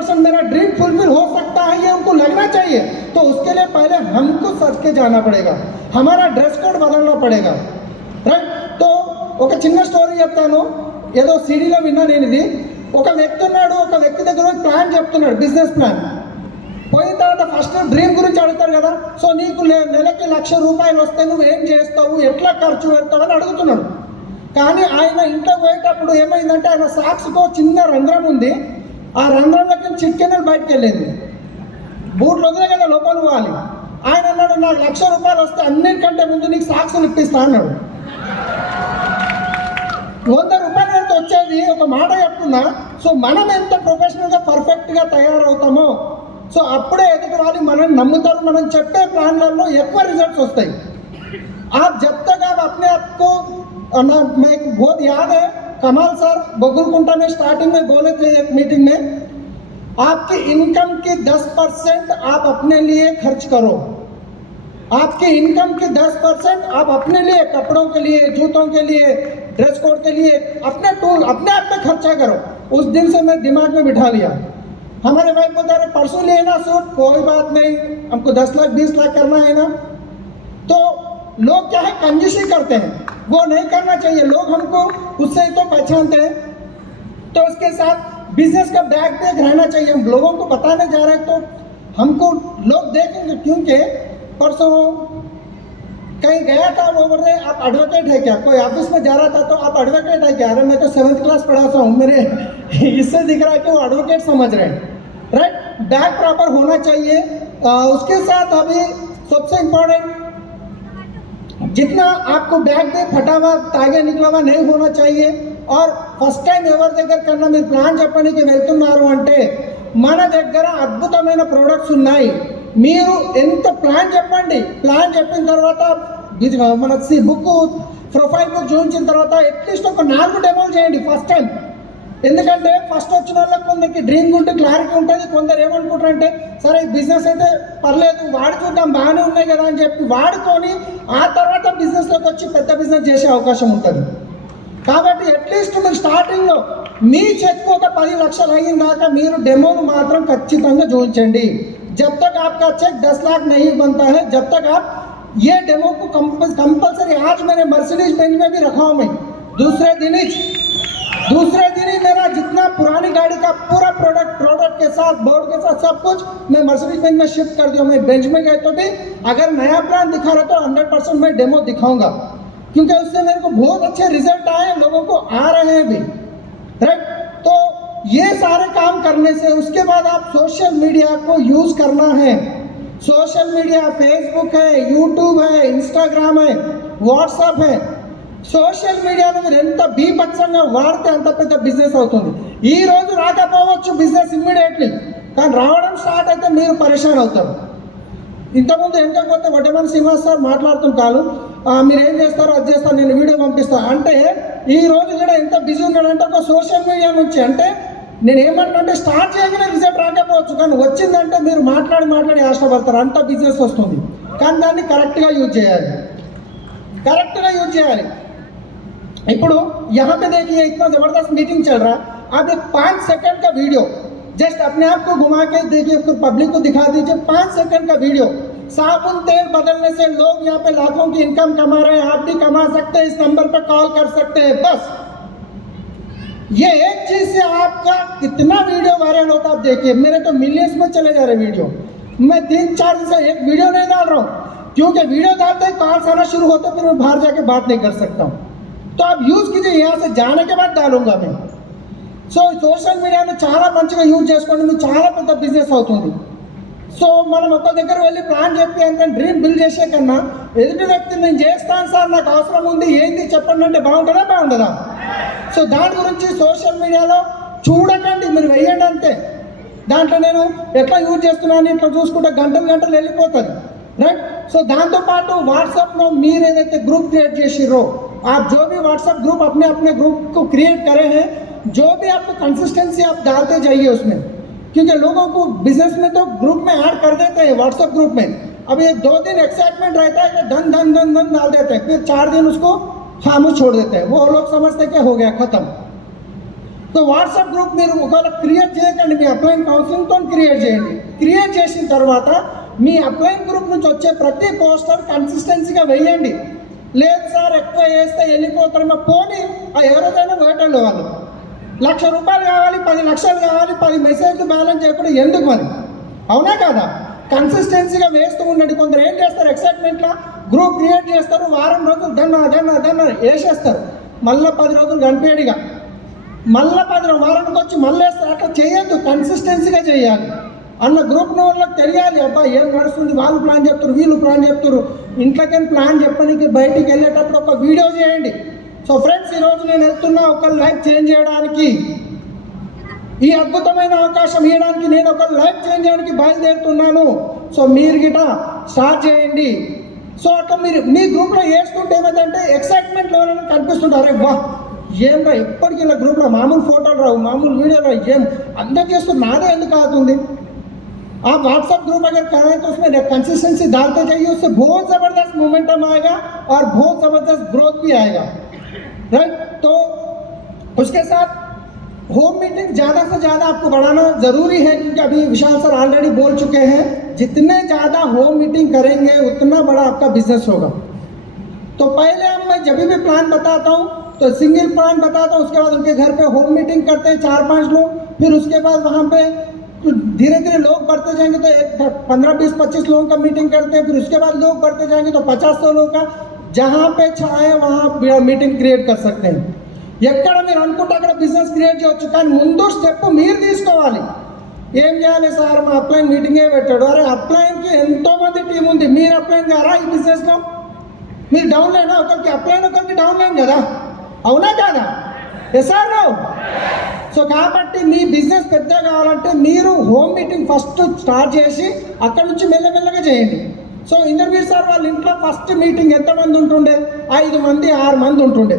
100% मेरा dream fulfil हो सकता है ये उनको लगना चाहिए। तो उसके लिए पहले हमको सच के जाना पड़ेगा, हमारा ड्रेस कोड बदलना पड़ेगा, రైట్। तो ఒక చిన్న స్టోరీ చెప్తాను, ఏదో సిడీలో విన్నా నేను ఇది। ఒక వ్యక్తి ఉన్నాడు, ఒక వ్యక్తి దగ్గర ప్లాన్ చెప్తున్నాడు, బిజినెస్ ప్లాన్। పోయిన తర్వాత ఫస్ట్ డ్రీమ్ గురించి అడుగుతారు కదా, సో నీకు నెలకి 1,00,000 రూపాయలు వస్తే నువ్వు ఏం చేస్తావు, ఎట్లా ఖర్చు పెడతావు అని అడుగుతున్నాడు। కానీ ఆయన ఇంట్లో పోయేటప్పుడు ఏమైందంటే ఆయన సాక్స్కో చిన్న రంధ్రం ఉంది, ఆ రంధ్రంలోకి చిట్కెనలు బయటకు వెళ్ళింది, బూట్లు వదిలే కదా లోపల పోవాలి। ఆయన అన్నాడు నాకు 1,00,000 రూపాయలు వస్తే అన్నిటికంటే ముందు నీకు సాక్స్లు ఇప్పిస్తా అన్నాడు। 100 రూపాయలతో వచ్చేది ఒక మాట చెప్తున్నా। సో మనం ఎంత ప్రొఫెషనల్గా పర్ఫెక్ట్గా తయారవుతామో సో అప్పుడే ఎదుటి వాళ్ళు మనం నమ్ముతారు, మనం చెప్పే ప్లాన్లలో ఎక్కువ రిజల్ట్స్ వస్తాయి। आप जब तक आप अपने आप को मैं बहुत याद है कमाल सर बगुलकुंटा में स्टार्टिंग में बोले थे एक मीटिंग में, आपकी इनकम की 10% आप अपने लिए खर्च करो। आपके इनकम की 10% आप अपने लिए, कपड़ों के लिए, जूतों के लिए, ड्रेस कोड के लिए अपने टूल अपने आप पे खर्चा करो। उस दिन से मैं दिमाग में बिठा लिया। हमारे भाई बता रहे परसों लिए ना सूट, कोई बात नहीं, हमको 10 लाख 20 लाख करना है ना। तो लोग क्या है कंजूसी करते हैं, वो नहीं करना चाहिए। लोग हमको उससे ही तो पहचानते हैं। तो उसके साथ बिजनेस का बैक रहना चाहिए। हम लोगों को बताने जा रहे हैं तो हमको लोग देखेंगे, क्योंकि परसों कहीं गया था, वो बोल रहे आप एडवोकेट है क्या, कोई ऑफिस में जा रहा था तो आप एडवोकेट है क्या, अरे मैं तो 7th क्लास पढ़ाता हूँ, मेरे इससे दिख रहा है कि वो एडवोकेट समझ रहे हैं, राइट। बैक प्रॉपर होना चाहिए। उसके साथ अभी सबसे इम्पोर्टेंट, जितना आपको बैग में फटा हुआ तागे निकला हुआ नहीं होना चाहिए। और ఫస్ట్ టైం ఎవరి దగ్గర కన్నా మీరు ప్లాన్ చెప్పడానికి వెళ్తున్నారు అంటే మన దగ్గర అద్భుతమైన ప్రొడక్ట్స్ ఉన్నాయి। మీరు ఎంత ప్లాన్ చెప్పండి, ప్లాన్ చెప్పిన తర్వాత మన బుక్ ప్రొఫైల్ బుక్ చూపించిన తర్వాత అట్లీస్ట్ ఒక 4 డెమోలు చేయండి ఫస్ట్ టైం। ఎందుకంటే ఫస్ట్ వచ్చిన వాళ్ళకి కొందరికి డ్రీమ్ ఉంటే క్లారిటీ ఉంటుంది, కొందరు ఏమనుకుంటారంటే సరే ఈ బిజినెస్ అయితే పర్లేదు వాడి చూద్దాం బాగానే ఉన్నాయి కదా అని చెప్పి వాడుకొని ఆ తర్వాత బిజినెస్లోకి వచ్చి పెద్ద బిజినెస్ చేసే అవకాశం ఉంటుంది। కాబట్టి అట్లీస్ట్ మీరు స్టార్టింగ్లో మీ చెక్కు ఒక 10 లక్షలు అయిన దాకా మీరు డెమోను మాత్రం ఖచ్చితంగా చూపించండి। जब तक आपका चेक 10 लाख नहीं बनता है, जब तक आप ये डेमो को कंपल्सरी, आज मैंने मर्सिडीज बेंज में भी रखा हूँ मैं, दूसरे दिन ही मेरा जितना पुरानी गाड़ी का पूरा प्रोडक्ट के साथ, बोर्ड के साथ सब कुछ मैं मर्सिडीज बेंज में शिफ्ट कर दिया। मैं बेंच में गए तो भी अगर नया प्लान दिखा रहा तो 100% मैं डेमो दिखाऊंगा, क्योंकि उससे मेरे को बहुत अच्छे रिजल्ट आए, लोगों को आ रहे हैं भी, राइट। तो ये सारे काम करने से उसके बाद आप सोशल मीडिया को यूज़ करना है। सोशल मीडिया फेसबुक है, यूट्यूब है, इंस्टाग्राम है, व्हाट्सएप है। సోషల్ మీడియాను మీరు ఎంత బీభత్సంగా వాడితే అంత పెద్ద బిజినెస్ అవుతుంది। ఈ రోజు రాకపోవచ్చు బిజినెస్ ఇమ్మీడియట్లీ, కానీ రావడం స్టార్ట్ అయితే మీరు పరేషాన్ అవుతారు। ఇంతకుముందు ఎంకపోతే వడ్డమని శ్రీనివాస్ సార్ మాట్లాడుతున్న కాదు, మీరు ఏం చేస్తారో అది చేస్తారు, నేను వీడియో పంపిస్తాను అంటే ఈ రోజు కూడా ఎంత బిజీ ఉన్నాడంటే ఒక సోషల్ మీడియా నుంచి, అంటే నేను ఏమంటే స్టార్ట్ చేయగానే రిజల్ట్ రాకపోవచ్చు, కానీ వచ్చిందంటే మీరు మాట్లాడి ఆశపడతారు, అంత బిజినెస్ వస్తుంది। కానీ దాన్ని కరెక్ట్గా యూజ్ చేయాలి। ఇప్పుడు यहाँ पे देखिए इतना ज़बरदस्त मीटिंग चल रहा है, आप एक 5 सेकंड का वीडियो जस्ट अपने आप को घुमा के देखिए, फिर पब्लिक को दिखा दीजिए। 5 सेकंड का वीडियो, साबुन तेल बदलने से लोग यहाँ पे लाखों की इनकम कमा रहे हैं, आप भी कमा सकते हैं, इस नंबर पर कॉल कर सकते हैं। बस ये एक चीज़ से आपका कितना वीडियो वायरल होता है आप देखिए। मेरे तो मिलियंस में चले जा रहे वीडियो, मैं 3-4 दिन से एक वीडियो नहीं डाल रहा हूँ, क्योंकि वीडियो डालते ही कॉल्स आना शुरू होते फिर मैं बाहर जाके बात नहीं कर सकता हूँ। तो आप यूज़ कीजिए, यहाँ से जाने के बाद डालूंगा मैं। సో సోషల్ మీడియాను చాలా మంచిగా యూజ్ చేసుకోండి, మీకు చాలా పెద్ద బిజినెస్ అవుతుంది। సో మనం ఒక దగ్గర వెళ్ళి ప్లాన్ చెప్పి అంటే డ్రీమ్ బిల్డ్ చేసే కన్నా ఎదుటి వ్యక్తి నేను చేస్తాను సార్ నాకు అవసరం ఉంది ఏంది చెప్పండి అంటే బాగుంటుందా? సో దాని గురించి సోషల్ మీడియాలో చూడకండి, మీరు వెయ్యండి అంతే। దాంట్లో నేను ఎట్లా యూజ్ చేస్తున్నాను ఇట్లా చూసుకుంటే గంటలు వెళ్ళిపోతుంది, राइट। सो दांतो पाटू व्हाट्सएप में మీరు ఏదైతే గ్రూప్ క్రియేట్ చేసిరో, आप जो भी व्हाट्सएप ग्रुप अपने ग्रुप को क्रिएट करे हैं, जो भी आपको कंसिस्टेंसी आप डालते जाइए उसमें, क्योंकि लोगों को बिजनेस में तो ग्रुप में ऐड कर देते हैं व्हाट्सएप ग्रुप में। अब ये 2 दिन एक्साइटमेंट रहता है कि धन डाल देते हैं, फिर 4 दिन उसको खामोश छोड़ देते हैं, वो लोग समझते हैं कि हो गया खत्म। సో వాట్సాప్ గ్రూప్ మీరు ఒకవేళ క్రియేట్ చేయకండి, మీ అప్లైన్ కౌన్సిలింగ్తో క్రియేట్ చేయండి. క్రియేట్ చేసిన తర్వాత మీ అప్లైన్ గ్రూప్ నుంచి వచ్చే ప్రతి పోస్టర్ కన్సిస్టెన్సీగా వేయండి. లేదు సార్ ఎక్కువ వేస్తే వెళ్ళిపోతారేమో, పోనీ ఆ ఎవరికైనా వేటలు వాళ్ళు ₹1,00,000 కావాలి, 10 లక్షలు కావాలి, 10 మెసేజ్లు బ్యాలెన్స్ చేయకుండా ఎందుకు మరి? అవునా కదా? కన్సిస్టెన్సీగా వేస్తూ ఉండండి. కొందరు ఏం చేస్తారు, ఎక్సైట్మెంట్లో గ్రూప్ క్రియేట్ చేస్తారు, వారం రోజులు దన్న వేసేస్తారు, మళ్ళీ 10 రోజులు కనిపేడిగా, మళ్ళీ 10 వారానికి వచ్చి మళ్ళీ వేస్తారు. అట్లా చేయొద్దు, కన్సిస్టెన్సీగా చేయాలి. అన్న గ్రూప్ వాళ్ళకి తెలియాలి, అబ్బా ఏం నడుస్తుంది, వాళ్ళు ప్లాన్ చెప్తారు, వీళ్ళు ప్లాన్ చెప్తారు. ఇంట్లోకి ప్లాన్ చెప్పడానికి బయటికి వెళ్ళేటప్పుడు ఒక వీడియో చేయండి. సో ఫ్రెండ్స్, ఈరోజు నేను వెళ్తున్నా ఒక లైఫ్ చేంజ్ చేయడానికి, ఈ అద్భుతమైన అవకాశం ఇవ్వడానికి నేను ఒక లైఫ్ చేంజ్ చేయడానికి బయలుదేరుతున్నాను. సో మీరు గిట స్టార్ట్ చేయండి. సో అట్లా మీరు మీ గ్రూప్లో వేస్తుంటే ఏమైందంటే ఎక్సైట్మెంట్ లెవెల్ అని కనిపిస్తుంటారు. అరే వా ఏం రా, ఇప్పటికీ ఇలా గ్రూప్లో మామూలు ఫోటోలు రావు, మామూలు వీడియోలు రావు, ఏం అందరు చేస్తుంది, నాదే ఎందుకు అవుతుంది? आप व्हाट्सएप ग्रुप अगर कर रहे हैं तो उसमें कंसिस्टेंसी डालते जाइए, उससे बहुत ज़बरदस्त मोमेंटम आएगा और बहुत ज़बरदस्त ग्रोथ भी आएगा, राइट? तो उसके साथ होम मीटिंग ज़्यादा से ज़्यादा आपको बढ़ाना ज़रूरी है, क्योंकि अभी विशाल सर ऑलरेडी बोल चुके हैं, जितने ज़्यादा होम मीटिंग करेंगे उतना बड़ा आपका बिजनेस होगा. तो पहले हम मैं जब भी प्लान बताता हूँ तो सिंगल प्लान बताता हूँ, उसके बाद उनके घर पे होम मीटिंग करते हैं 4-5 लोग, फिर उसके बाद वहाँ पे धीरे धीरे लोग बढ़ते जाएंगे तो 15-20-25 लोगों का मीटिंग करते हैं, फिर उसके बाद लोग बढ़ते जाएंगे तो 50-100 लोगों का, जहाँ पे चाहे वहाँ मीटिंग क्रिएट कर सकते हैं. ఎక్కడ మీరు అనుకుంటే అక్కడ బిజినెస్ క్రియేట్ చేయొచ్చు, కానీ ముందు స్టెప్ మీరు తీసుకోవాలి. ఏం చేయాలి సార్, మా అప్లైన్ మీటింగే పెట్టాడు. అరే అప్లైన్కి ఎంతోమంది టీం ఉంది, మీరు అప్లైన్ గారా ఈ బిజినెస్లో? మీరు డౌన్ లైనా, ఒకరికి అప్లైన్ ఒకరికి డౌన్ లైన్ కదా, అవునా కాదా? Yes or no? సో కాబట్టి మీ బిజినెస్ పెద్ద కావాలంటే మీరు హోమ్ మీటింగ్ ఫస్ట్ స్టార్ట్ చేసి అక్కడ నుంచి మెల్లమెల్లగా చేయండి. సో ఇంటర్వ్యూ సార్ వాళ్ళ ఇంట్లో ఫస్ట్ మీటింగ్ ఎంతమంది ఉంటుండే? 5 మంది 6 మంది ఉంటుండే.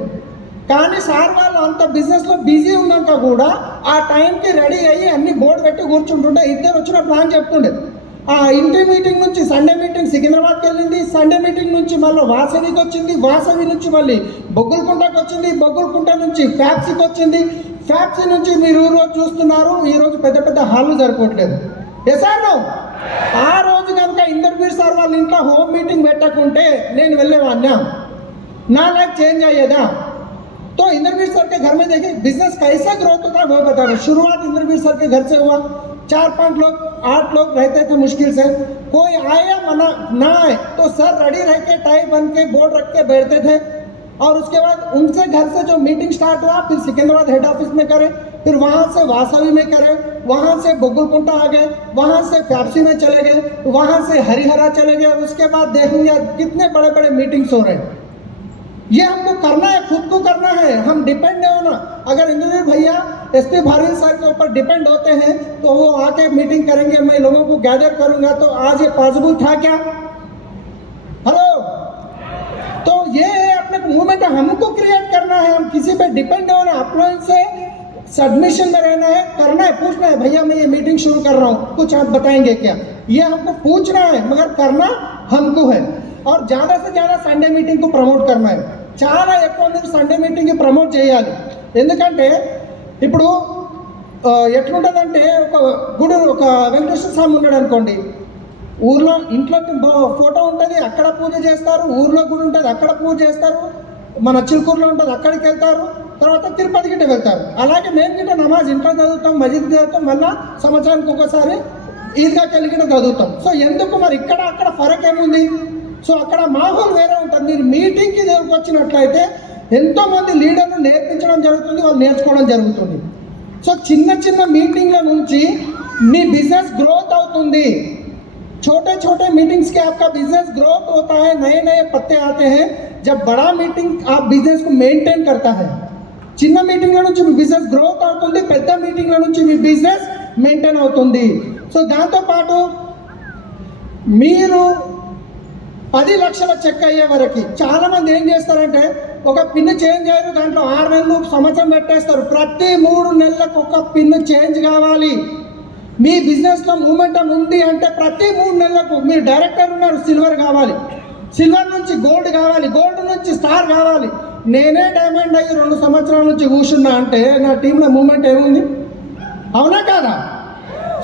కానీ సార్ వాళ్ళు అంత బిజినెస్లో బిజీ ఉన్నాక కూడా ఆ టైంకి రెడీ అయ్యి అన్ని బోర్డు పెట్టి కూర్చుంటుండే, ఇద్దరు వచ్చిన ప్లాన్ చెప్తుండే. ఆ ఇంటి మీటింగ్ నుంచి సండే మీటింగ్ సికింద్రాబాద్కి వెళ్ళింది, సండే మీటింగ్ నుంచి మళ్ళీ వాసవికి వచ్చింది, వాసవి నుంచి మళ్ళీ బొగ్గులకుంటకి వచ్చింది, బొగ్గులకుంట నుంచి ఫ్యాప్సీకి వచ్చింది, ఫ్యాప్సీ నుంచి మీరు రోజు చూస్తున్నారు ఈరోజు పెద్ద పెద్ద హాళ్ళు సరిపోవట్లేదు. Yes or no? ఆ రోజు కనుక ఇంటర్వ్యూ సార్ వాళ్ళ ఇంట్లో హోమ్ మీటింగ్ పెట్టకుంటే నేను వెళ్ళేవాడినా, నా లైఫ్ చేంజ్ అయ్యేదా? तो इंद्रवीर सर के घर में देखिए बिजनेस कैसा ग्रोथ होता है वो बता रहे. शुरुआत इंद्रवीर सर के घर से हुआ, 4-5 लोग 8 लोग रहते थे मुश्किल से, कोई आया मना ना आए तो सर रेडी रह के टाई बन के बोर्ड रख के बैठते थे. और उसके बाद उनसे घर से जो मीटिंग स्टार्ट हुआ, फिर सिकंदराबाद हेड ऑफिस में करें, फिर वहाँ से वासवी में करें, वहाँ से बगुलकुंटा आ गए, वहाँ से फ्याप्सी में चले गए, वहाँ से हरिहरा चले गए. उसके बाद देखेंगे कितने बड़े बड़े मीटिंग्स हो रहे हैं. ये हमको करना है, खुद को करना है, हम डिपेंड नहीं होना. अगर इंद्रवीर भैया एसपी भारवी सर के ऊपर डिपेंड होते हैं तो वो आके मीटिंग करेंगे, मैं लोगों को गैदर करूंगा, तो आज ये पॉसिबल था क्या? हेलो? तो ये है अपने मूवमेंट हमको क्रिएट करना है, हम किसी पे डिपेंड नहीं होना. अपने से सबमिशन में रहना है, करना है, पूछना है भैया मैं ये मीटिंग शुरू कर रहा हूँ, कुछ आप बताएंगे क्या? ये हमको पूछना है, मगर करना हमको है. और ज़्यादा से ज़्यादा संडे मीटिंग को प्रमोट करना है. చాలా ఎక్కువ మీరు సండే మీటింగ్కి ప్రమోట్ చేయాలి. ఎందుకంటే ఇప్పుడు ఎట్లుంటుందంటే ఒక వెంకటేశ్వర స్వామి ఉన్నాడు అనుకోండి, ఊర్లో ఇంట్లో ఫోటో ఉంటుంది అక్కడ పూజ చేస్తారు, ఊర్లో గుడి ఉంటుంది అక్కడ పూజ చేస్తారు, మన చిలుకూరులో ఉంటుంది అక్కడికి వెళ్తారు, తర్వాత తిరుపతి గిట్ట వెళ్తారు. అలాగే మేము గిట్ట నమాజ్ ఇంట్లో చదువుతాం, మస్జిద్ చదువుతాం, మళ్ళీ సంవత్సరానికి ఒకసారి ఈద్గాకి వెళ్ళి గిట్ట చదువుతాం. సో ఎందుకు మరి ఇక్కడ అక్కడ ఫరక్ ఏముంది? సో అక్కడ మాహోల్ వేరే ఉంటుంది. మీరు మీటింగ్కి దగ్గరకు వచ్చినట్లయితే ఎంతోమంది లీడర్లు నేర్పించడం జరుగుతుంది, వాళ్ళు నేర్చుకోవడం జరుగుతుంది. సో చిన్న చిన్న మీటింగ్ల నుంచి మీ బిజినెస్ గ్రోత్ అవుతుంది. छोटे छोटे मीटिंग्स के आपका बिजनेस ग्रोथ होता है, नए नए पत्ते आते हैं. जब बड़ा मीटिंग आप बिजनेस को मेंटेन करता है, చిన్న మీటింగ్ల నుంచి మీ బిజినెస్ గ్రోత్ అవుతుంది, పెద్ద మీటింగ్ల నుంచి మీ బిజినెస్ మెయింటైన్ అవుతుంది. సో దాంతోపాటు మీరు 10 లక్షల చెక్ అయ్యే వరకు చాలామంది ఏం చేస్తారంటే ఒక పిన్ చేంజ్ అయ్యారు, దాంట్లో 6 నెలలు సంవత్సరం పెట్టేస్తారు. ప్రతి 3 నెలలకు ఒక పిన్ చేంజ్ కావాలి. మీ బిజినెస్లో మూమెంటం ఉంది అంటే ప్రతి 3 నెలలకు మీరు డైరెక్టర్ ఉన్నారు, సిల్వర్ కావాలి, సిల్వర్ నుంచి గోల్డ్ కావాలి, గోల్డ్ నుంచి స్టార్ కావాలి, నేనే డైమండ్ అయ్యి 2 సంవత్సరాల నుంచి కూర్చున్నా అంటే నా టీంలో మూమెంట్ ఏముంది? అవునా కాదా?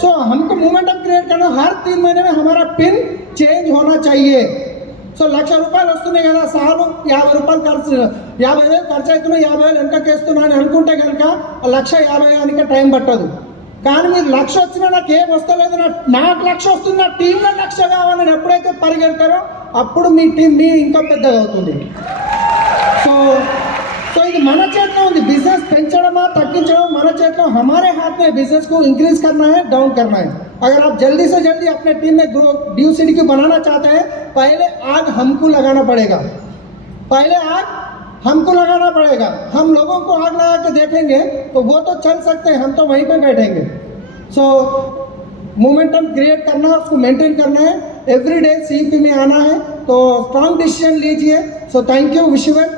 सो हमको मोमेंटम क्रिएट करना, हर 3 महीने में हमारा पिन चेंज होना चाहिए. సో 1,00,000 రూపాయలు వస్తున్నాయి కదా, సాలు 50 రూపాయలు ఖర్చు, 50,000 ఖర్చు అవుతున్నాయి, 50,000 వెనకకేస్తున్నా అని అనుకుంటే కనుక 1,50,000 టైం పట్టదు. కానీ మీరు 1,00,000 వచ్చినా నాకు ఏం వస్తలేదు, నాకు 1,00,000 వస్తుంది, నా టీంలో 1,00,000 కావాలని ఎప్పుడైతే పరిగెడతారో అప్పుడు మీ టీం మీ ఇంకా పెద్దగా అవుతుంది. సో ఇది మన చేతిలో ఉంది. బిజినెస్ పెంచడమా తగ్గించడం మన చేతిలో. हमारे हाथ में बिजनेस को इंक्रीज करना है, डाउन करना है. अगर आप जल्दी से जल्दी अपने टीम में ग्रो ड्यू सिटी को बनाना चाहते हैं, पहले आग हमको लगाना पड़ेगा. पहले आग हमको लगाना पड़ेगा. हम लोगों को आग लगा के देखेंगे तो वो तो चल सकते हैं, हम तो वहीं पे बैठेंगे. सो मोमेंटम क्रिएट करना है, उसको मेंटेन करना है. एवरी डे CP में आना है, तो स्ट्रांग डिसीजन लीजिए. So thank you, wish you well.